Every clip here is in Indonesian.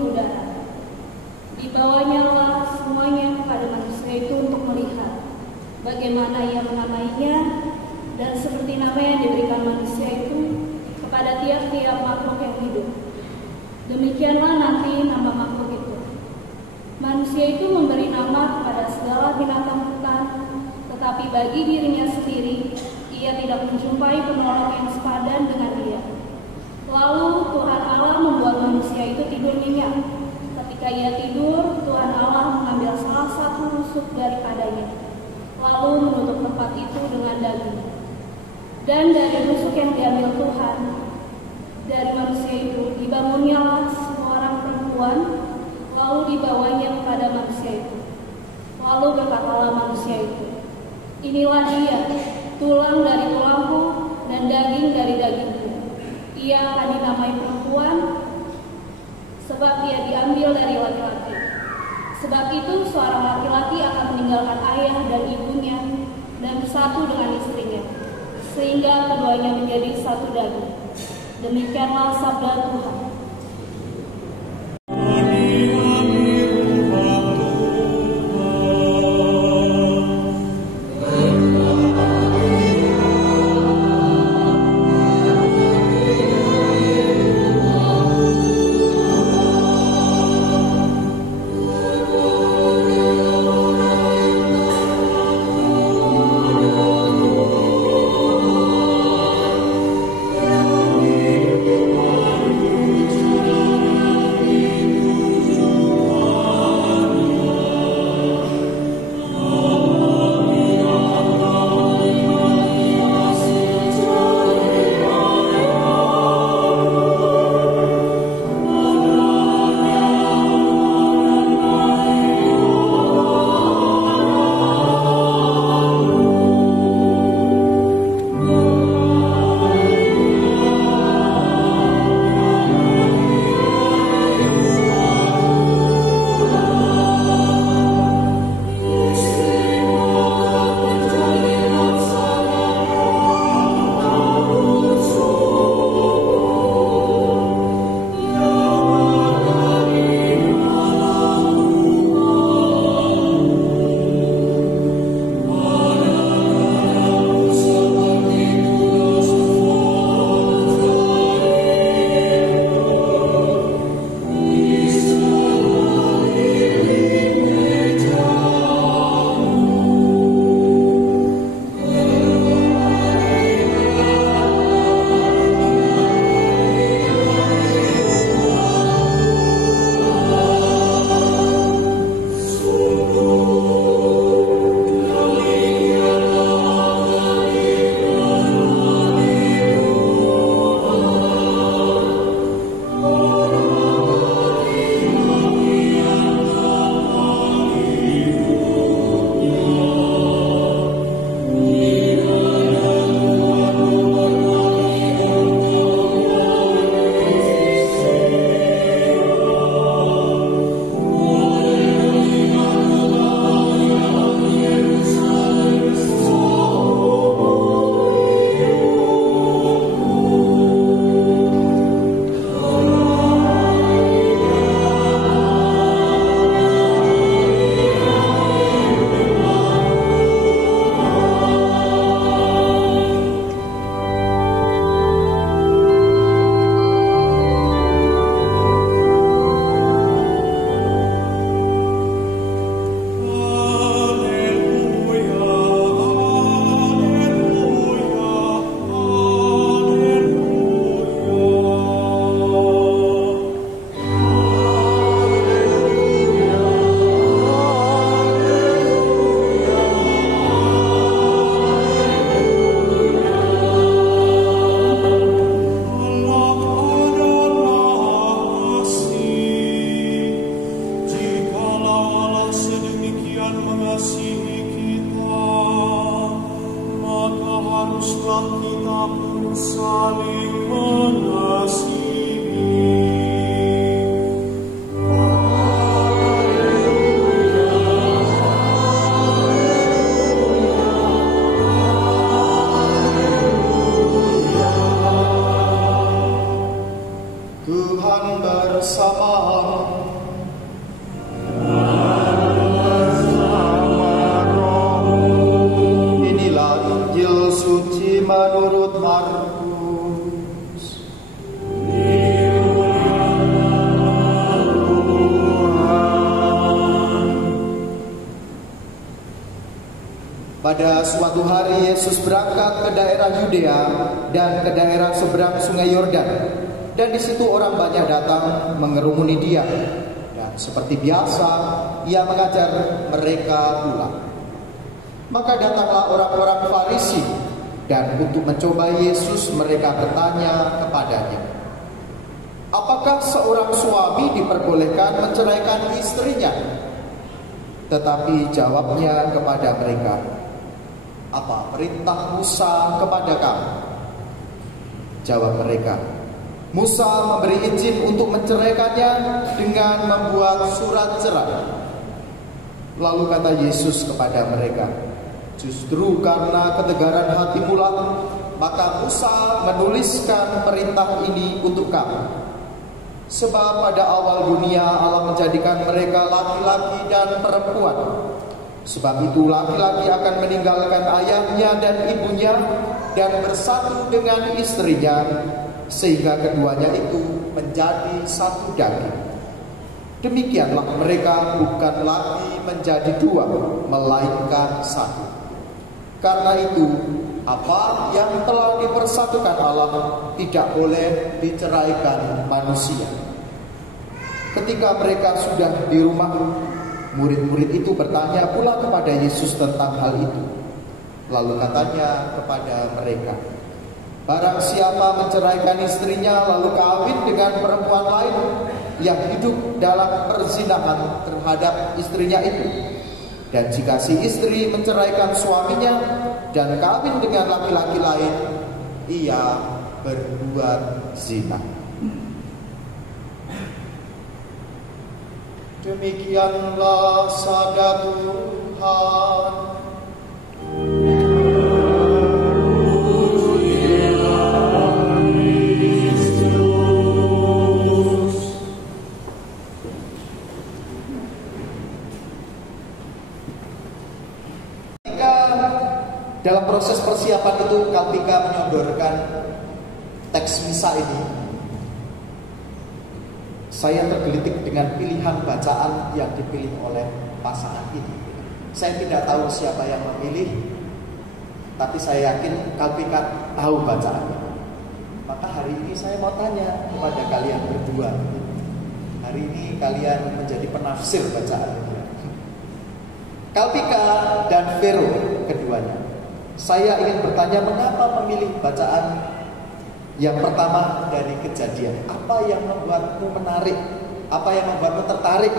udara. Dibawanya lah semuanya kepada manusia itu untuk melihat bagaimana ia menamainya, dan seperti nama yang diberikan manusia itu kepada tiap-tiap makhluk yang hidup. Demikianlah nanti nama makhluk itu. Manusia itu memberi nama kepada segala binatang hutan, tetapi bagi dirinya sendiri, ia tidak menjumpai penolong yang sepadan dengan dia. Lalu Tuhan Allah membuat manusia itu tidur nyenyak. Ketika ia tidur, Tuhan Allah mengambil salah satu rusuk daripadanya, lalu menutup tempat itu dengan daging. Dan dari rusuk yang diambil Tuhan dari manusia itu, dibangunnyalah seorang perempuan, lalu dibawanya kepada manusia itu. Lalu berkatalah manusia itu, inilah dia, tulang dari tulangku dan daging dari dagingku. Ia akan dinamai perempuan, sebab ia diambil dari laki-laki. Sebab itu seorang laki-laki akan meninggalkan ayah dan ibunya dan bersatu dengan istrinya, sehingga keduanya menjadi satu daging. Demikianlah sabda Tuhan. Inilah Injil suci menurut Markus. Pada suatu hari Yesus berangkat ke daerah Yudea dan ke daerah seberang Sungai Yordan, dan di situ orang banyak datang mengerumuni dia. Dan seperti biasa, ia mengajar mereka pulang. Maka datanglah orang-orang Farisi, dan untuk mencoba Yesus mereka bertanya kepadanya, apakah seorang suami diperbolehkan menceraikan istrinya? Tetapi jawabnya kepada mereka, apa perintah Musa kepada kamu? Jawab mereka, Musa memberi izin untuk menceraikannya dengan membuat surat cerai. Lalu kata Yesus kepada mereka, justru karena ketegaran hatimu lah, maka Musa menuliskan perintah ini untuk kamu. Sebab pada awal dunia Allah menjadikan mereka laki-laki dan perempuan. Sebab itu laki-laki akan meninggalkan ayahnya dan ibunya dan bersatu dengan istrinya, sehingga keduanya itu menjadi satu daging. Demikianlah mereka bukan lagi menjadi dua, melainkan satu. Karena itu, apa yang telah dipersatukan Allah tidak boleh diceraikan manusia. Ketika mereka sudah di rumah, murid-murid itu bertanya pula kepada Yesus tentang hal itu. Lalu katanya kepada mereka, barang siapa menceraikan istrinya lalu kawin dengan perempuan lain yang hidup dalam perzinahan terhadap istrinya itu. Dan jika si istri menceraikan suaminya dan kawin dengan laki-laki lain, ia berbuat zina. Demikianlah sabda Tuhan. Dalam proses persiapan itu Kalpika menyodorkan teks misa ini. Saya tergelitik dengan pilihan bacaan yang dipilih oleh pasangan ini. Saya tidak tahu siapa yang memilih, tapi saya yakin Kalpika tahu bacaannya. Maka hari ini saya mau tanya kepada kalian berdua. Hari ini kalian menjadi penafsir bacaan ini. Kalpika dan Vero keduanya. Saya ingin bertanya, mengapa memilih bacaan yang pertama dari Kejadian? Apa yang membuatmu menarik? Apa yang membuatmu tertarik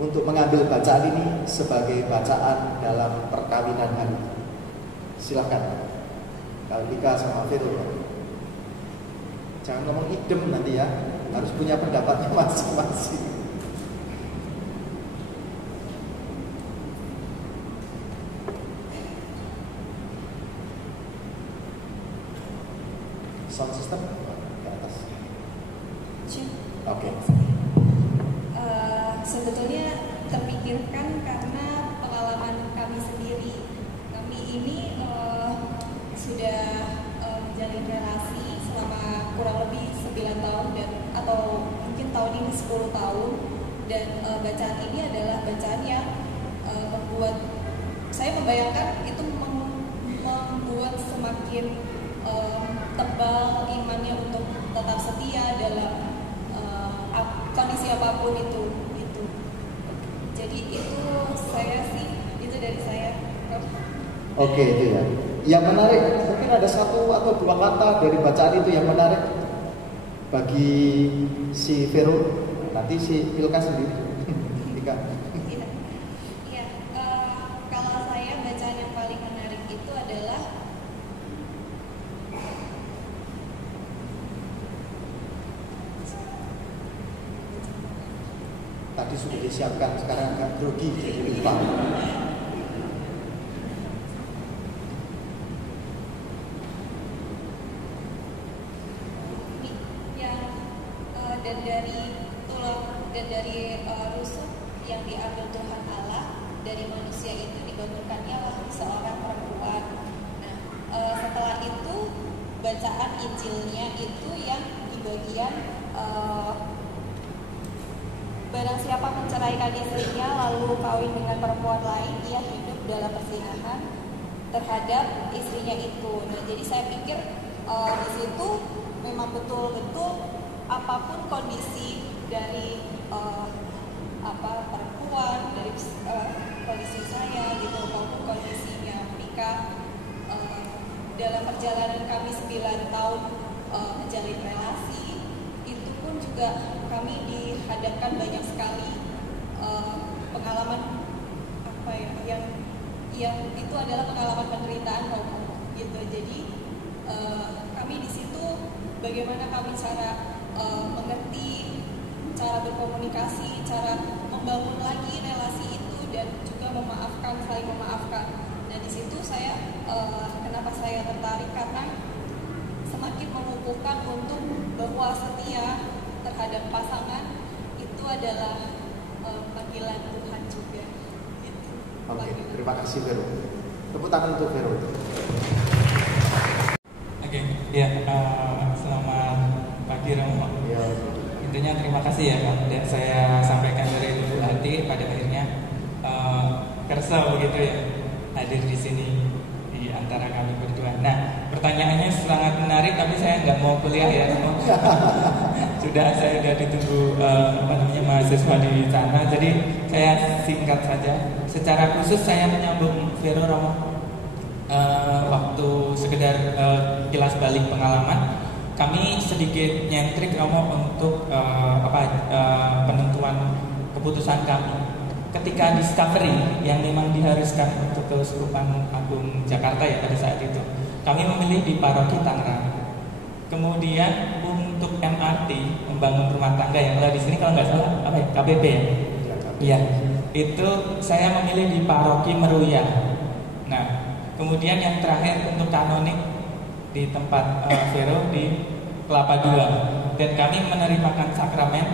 untuk mengambil bacaan ini sebagai bacaan dalam perkawinan hari? Silakan, Kalpika sama Vero. Jangan ngomong idem nanti ya, harus punya pendapatnya masing-masing. Sound system ke atas. Oke. Sebetulnya terpikirkan karena pengalaman kami sendiri. Kami ini sudah menjalin relasi selama kurang lebih 9 tahun atau mungkin tahun ini 10 tahun, dan bacaan ini adalah bacaan yang membuat saya membayangkan itu membuat semakin tebal imannya untuk tetap setia dalam kondisi apapun itu. Jadi itu saya sih, itu dari saya. Oke, itu ya. Yang menarik, mungkin ada satu atau dua kata dari bacaan itu yang menarik bagi si Vero. Nanti si Ilka sendiri. Ilka. Iya, kalau saya bacaan yang paling menarik itu adalah tadi sudah disiapkan, sekarang agak grogi jadi lupa. dan dari dan dari rusuk yang diambil Tuhan Allah dari manusia itu dibangunkannya lah seorang perempuan. Nah, setelah itu bacaan Injilnya itu yang di bagian barang siapa menceraikan istrinya lalu kawin dengan perempuan lain, ia hidup dalam perzinahan terhadap istrinya itu. Nah, jadi saya pikir di situ memang betul-betul apapun kondisi dari perempuan, dari kondisi saya gitu, maupun kondisinya Mika, dalam perjalanan kami 9 tahun menjalin relasi, itu pun juga kami dihadapkan banyak sekali pengalaman yang itu adalah pengalaman penderitaan gitu. Jadi kami di situ bagaimana kami cara mengerti, cara berkomunikasi, cara membangun lagi relasi itu, dan juga memaafkan, saling memaafkan. Nah, di situ saya kenapa saya tertarik, karena semakin mengukuhkan untuk bahwa setia terhadap pasangan itu adalah panggilan Tuhan juga. Gitu. Oke, terima kasih Vero. Tepuk tangan untuk Vero. Oke, ya, selamat pagi Romo. Ya. Intinya terima kasih ya Kak, dan saya sampaikan dari lubuk hati pada akhirnya kersa begitu ya hadir di sini di antara kami berdua. Nah, pertanyaannya sangat menarik, tapi saya nggak mau kuliah ya Romo. saya sudah ditunggu mahasiswa di sana, jadi saya singkat saja. Secara khusus saya menyambung Vero Romo. Waktu sekedar kilas balik pengalaman, kami sedikit nyentrik Romo untuk penentuan keputusan kami ketika discovery yang memang diharuskan untuk Keuskupan Agung Jakarta ya pada saat itu. Kami memilih di Paroki Tangerang. Kemudian untuk MRT, membangun rumah tangga yang di sini kalau nggak salah KBP ya. Iya. Itu saya memilih di Paroki Meruya. Nah, kemudian yang terakhir untuk kanonik di tempat Vero di Kelapa II, dan kami menerimakan sakramen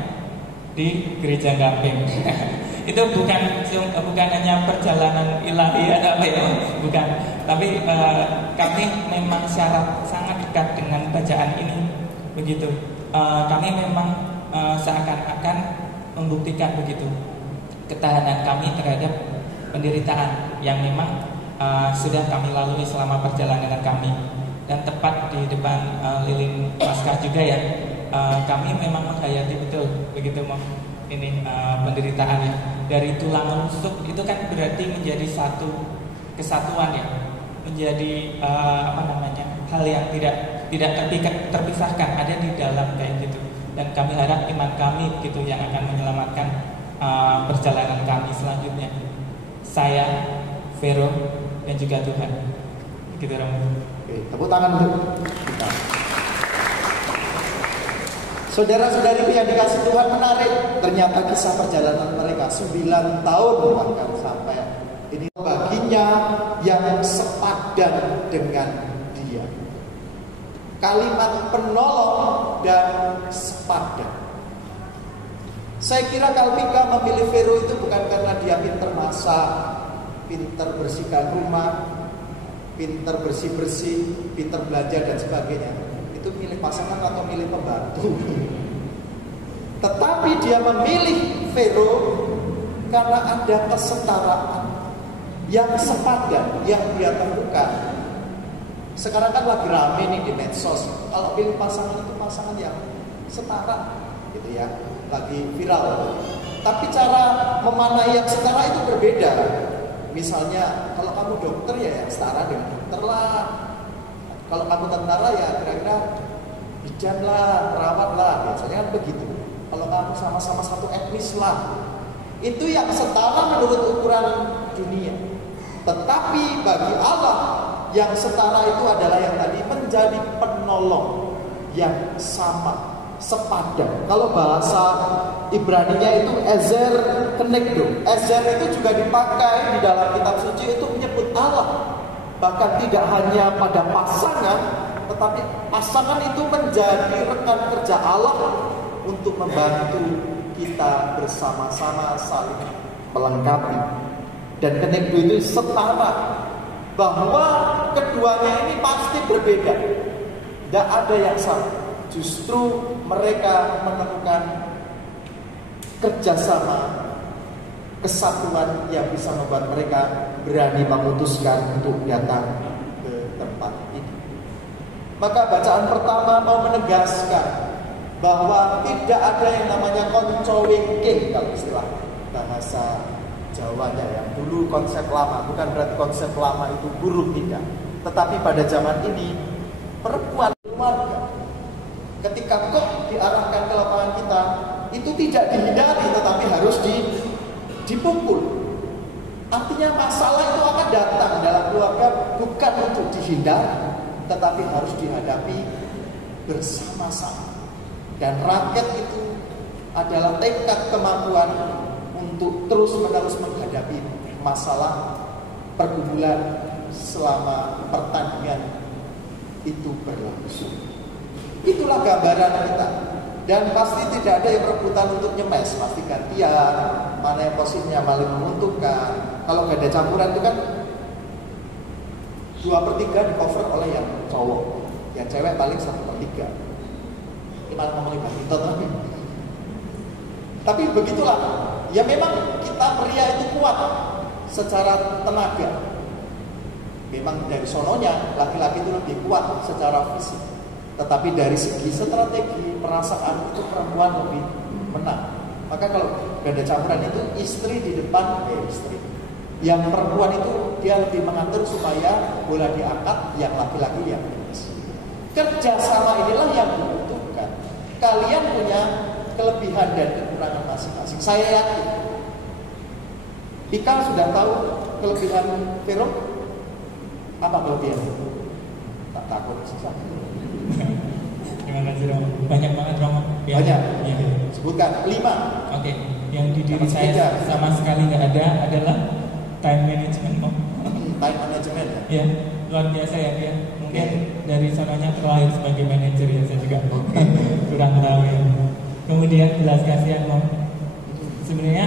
di Gereja Gamping. Itu bukan hanya perjalanan ilahi bukan, tapi kami memang sangat dekat dengan bacaan ini begitu. Kami memang seakan-akan membuktikan begitu ketahanan kami terhadap penderitaan yang memang sudah kami lalui selama perjalanan kami. Dan tepat di depan lilin Paskah juga ya, kami memang menghayati betul begitu ini penderitaannya. Dari tulang rusuk itu kan berarti menjadi satu kesatuan ya, menjadi hal yang tidak terpisahkan, ada di dalam kayak gitu. Dan kami harap iman kami gitu yang akan menyelamatkan perjalanan kami selanjutnya. Saya, Vero, dan juga Tuhan. Gitu Romo. Oke, tepuk tangan untuk kita. Saudara-saudariku yang dikasih Tuhan, menarik. Ternyata kisah perjalanan mereka 9 tahun bahkan sampai ini baginya yang sepadan dengan dia. Kalimat penolong dan sepadan. Saya kira kalau Mika memilih Vero itu bukan karena dia pintar masak, pintar bersihkan rumah, pintar bersih-bersih, pintar belajar dan sebagainya. Itu milih pasangan atau milih pembantu. Tetapi dia memilih Vero karena ada kesetaraan yang sepadan yang dia temukan. Sekarang kan lagi rame nih di medsos. Kalau pilih pasangan itu pasangan yang setara gitu ya, lagi viral. Tapi cara memanai yang setara itu berbeda. Misalnya kalau kamu dokter ya setara dengan dokter lah. Kalau kamu tentara ya kira-kira bidan lah, perawat lah. Biasanya kan begitu. Kalau kamu sama-sama satu etnis lah, itu yang setara menurut ukuran dunia. Tetapi bagi Allah yang setara itu adalah yang tadi menjadi penolong yang sama, sepadan. Kalau bahasa Ibraninya itu ezer kenegdo. Ezer itu juga dipakai di dalam kitab suci itu menyebut Allah. Bahkan tidak hanya pada pasangan, tetapi pasangan itu menjadi rekan kerja Allah untuk membantu kita bersama. bersama-sama saling melengkapi. Dan kenikdu itu setara, bahwa keduanya ini pasti berbeda, tidak ada yang sama. Justru mereka menemukan kerjasama, kesatuan yang bisa membuat mereka berani memutuskan untuk datang ke tempat ini. Maka bacaan pertama mau menegaskan bahwa tidak ada yang namanya konco wingking, kalau istilah bahasa Jawanya yang dulu konsep lama. Bukan berarti konsep lama itu buruk, tidak. Tetapi pada zaman ini perempuan keluarga, ketika kok diarahkan ke lapangan kita, itu tidak dihindari tetapi harus dipukul. Artinya masalah itu akan datang dalam keluarga bukan untuk dihindari, tetapi harus dihadapi bersama-sama. Dan rakyat itu adalah tekad kemampuan untuk terus-menerus menghadapi masalah pergumulan selama pertandingan itu berlangsung. Itulah gambaran kita. Dan pasti tidak ada yang rebutan untuk nyemes, pasti gantian, mana yang posisinya paling menguntungkan. Kalau ganda campuran itu kan 2/3 di cover oleh yang cowok, yang cewek paling 1/3. Ini malah ngomongin badminton lagi. Tapi begitulah, ya memang kita pria itu kuat secara tenaga. Memang dari sononya laki-laki itu lebih kuat secara fisik. Tetapi dari segi strategi perasaan itu perempuan lebih menang. Maka kalau ganda campuran itu istri di depan istri. Yang perempuan itu dia lebih mengatur supaya bola diangkat, yang laki-laki yang bebas. Kerjasama inilah yang dibutuhkan. Kalian punya kelebihan dan kekurangan masing-masing. Saya yakin Ika sudah tahu kelebihan Vero. Apa kelebihan? Tak takut susah. Terima kasih Romo. Banyak banget Romo. Banyak. Ya. Sebutkan 5. Oke. Yang di diri saya sama sekali nggak ada adalah time management Om. Time management. Ya, luar biasa ya dia. Mungkin dari sananya terlahir sebagai manajer ya, saya juga kurang tahu ya. Kemudian belas kasihan Om. Sebenarnya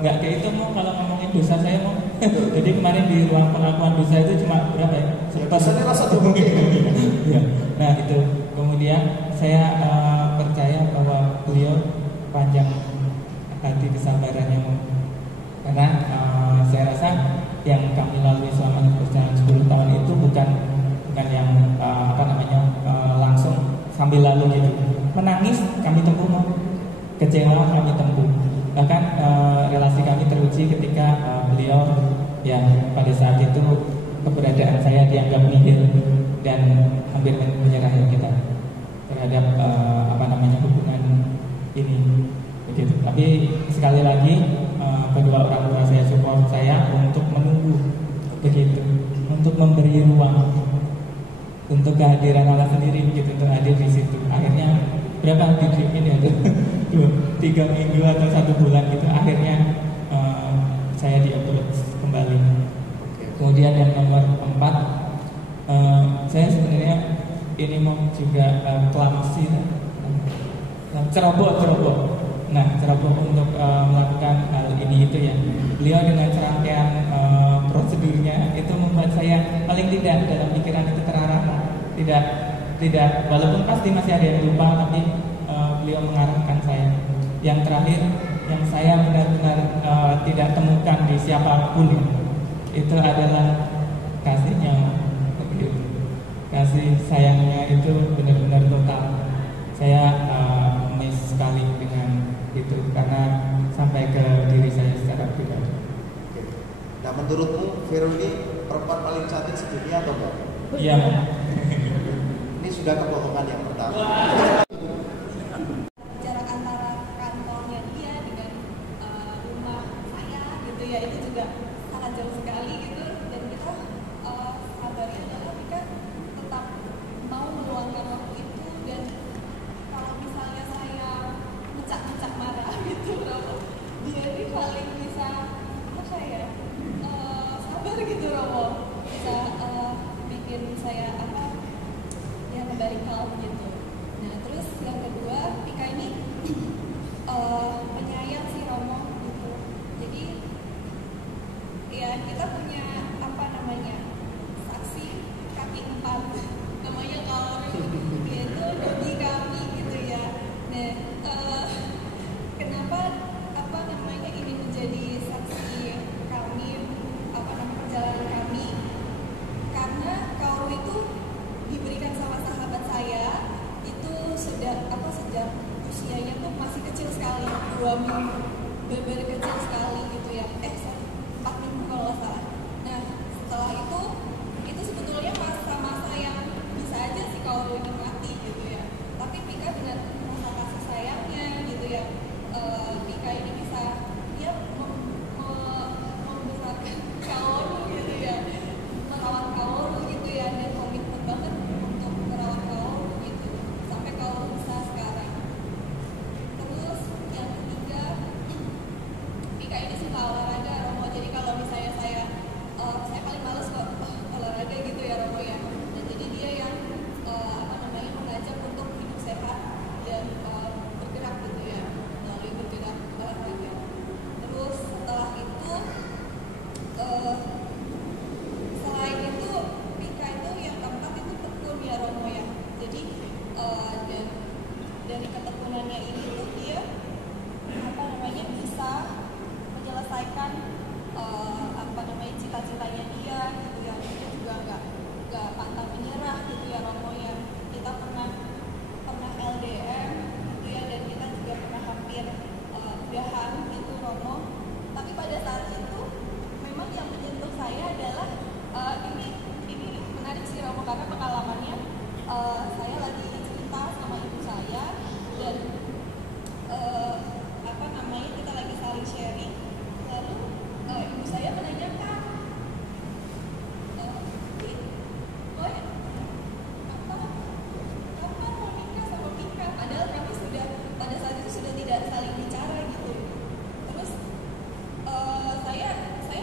nggak kehitung Om kalau ngomongin dosa saya Om. Jadi kemarin di ruang pengakuan dosa itu cuma berapa ya? Dosanya rasa tuh ya. Nah itu. Kemudian saya percaya bahwa beliau panjang hati kesabarannya Om. Karena saya rasa yang kami lalui selama perjalanan 10 tahun itu bukan yang langsung sambil lalu gitu. Menangis kami tempuh Om. Kecewa kami tempuh. Bahkan relasi kami teruji ketika beliau yang pada saat itu keberadaan saya dianggap nihil dan hampir menyerah kita terhadap hubungan ini begitu. Tapi sekali lagi kedua orang tua saya support saya untuk menunggu begitu, untuk memberi ruang untuk kehadiran Allah sendiri begitu, untuk hadir di situ. Akhirnya berapa ini ada 3 minggu atau 1 bulan gitu, akhirnya saya di-approach kembali. Kemudian yang nomor 4, saya sebenarnya ini mau juga klamasi, ceroboh. Nah, ceroboh untuk melakukan hal ini itu ya. Beliau dengan serangkaian prosedurnya itu membuat saya paling tidak dalam pikiran itu terarah. Tidak, walaupun pasti masih ada yang lupa, tapi beliau mengarahkan saya. Yang terakhir, yang saya benar-benar tidak temukan di siapapun itu adalah kasihnya, kasih sayangnya itu benar-benar total. Saya miss sekali dengan itu karena sampai ke diri saya secara pribadi. Nah, menurutmu Vero ini perempuan paling cantik sedunia atau enggak? Iya. Ini sudah kebohongan yang pertama. Jarak antara kantornya dia dengan rumah saya gitu ya, itu juga sangat jauh sekali gitu. Dan kita sadarnya adalah kita tetap mau meluangkan waktu itu. Dan kalau misalnya saya mecak-mecak marah gitu, Romo, dia ini paling bisa sabar gitu Romo, bisa bikin saya kembali calm gitu. Nah terus yang kedua, Ika ini 2 minggu, benar-benar kecil sekali gitu ya, 4 minggu kalau nggak salah. Nah setelah itu sebetulnya masa-masa yang bisa aja sih kalau dinikmati gitu ya, tapi Pika dengan rasa kasih sayangnya gitu ya, Pika ini bisa dia membesarkan Kaoru gitu ya, merawat Kaoru gitu ya, dan komitmen banget untuk merawat Kaoru gitu sampai Kaoru bisa sekarang. Terus yang ketiga, Pika ini suka olahraga Romo, jadi kalau misalnya saya paling males kok olahraga gitu ya Romo ya, dan jadi dia yang mengajak untuk hidup sehat dan bergerak gitu ya, melalui bergerak olahraga. Terus setelah itu selain itu Pika itu yang keempat itu tekun ya Romo ya, jadi dan dari ketekunannya ini tuh dia bisa menyelesaikan cita-citanya dia gitu ya. Dia juga nggak pantang menyerah gitu ya Romo ya. Kita pernah LDM gitu ya, dan kita juga pernah hampir udahan gitu Romo. Tapi pada saat itu memang yang menyentuh saya adalah ini menarik sih Romo, karena pengalamannya saya lagi cerita sama ibu saya dan kita lagi saling sharing, lalu ibu saya menanyakan, kapan mau nikah sama Pika? Padahal kami pada saat itu sudah tidak saling bicara gitu. Terus saya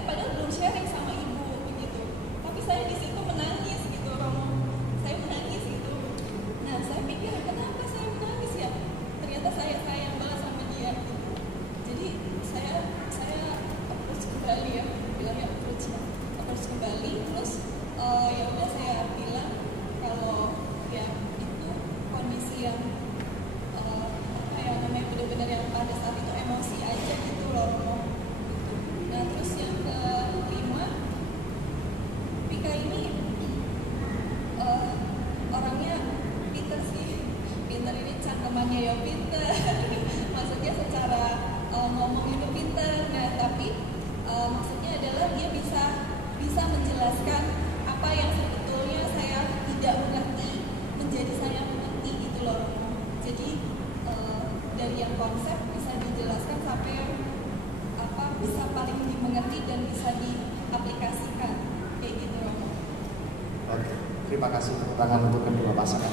padahal belum sharing sama ibu begitu, tapi saya di situ menangis gitu Romo, saya menangis gitu. Nah saya pikir kenapa saya menangis ya? Ternyata saya sayang banget sama dia gitu. Jadi saya approach kembali ya, bilangnya approach kembali, terus ya udah saya bilang kalau ya itu kondisi yang benar-benar yang pada saat itu emosi aja gitu loh. Nah terus yang kelima, Pika ini orangnya pinter sih, pinter ini cangkemannya ya pinter, maksudnya secara ngomong itu pinter. Nah tapi maksudnya adalah dia bisa menjelaskan apa yang sebetulnya saya tidak mengerti menjadi saya mengerti gitu loh. Jadi dari yang konsep bisa dijelaskan sampai yang bisa paling dimengerti dan bisa diaplikasikan kayak gitu loh. Oke, terima kasih tepuk tangan untuk kedua pasangan.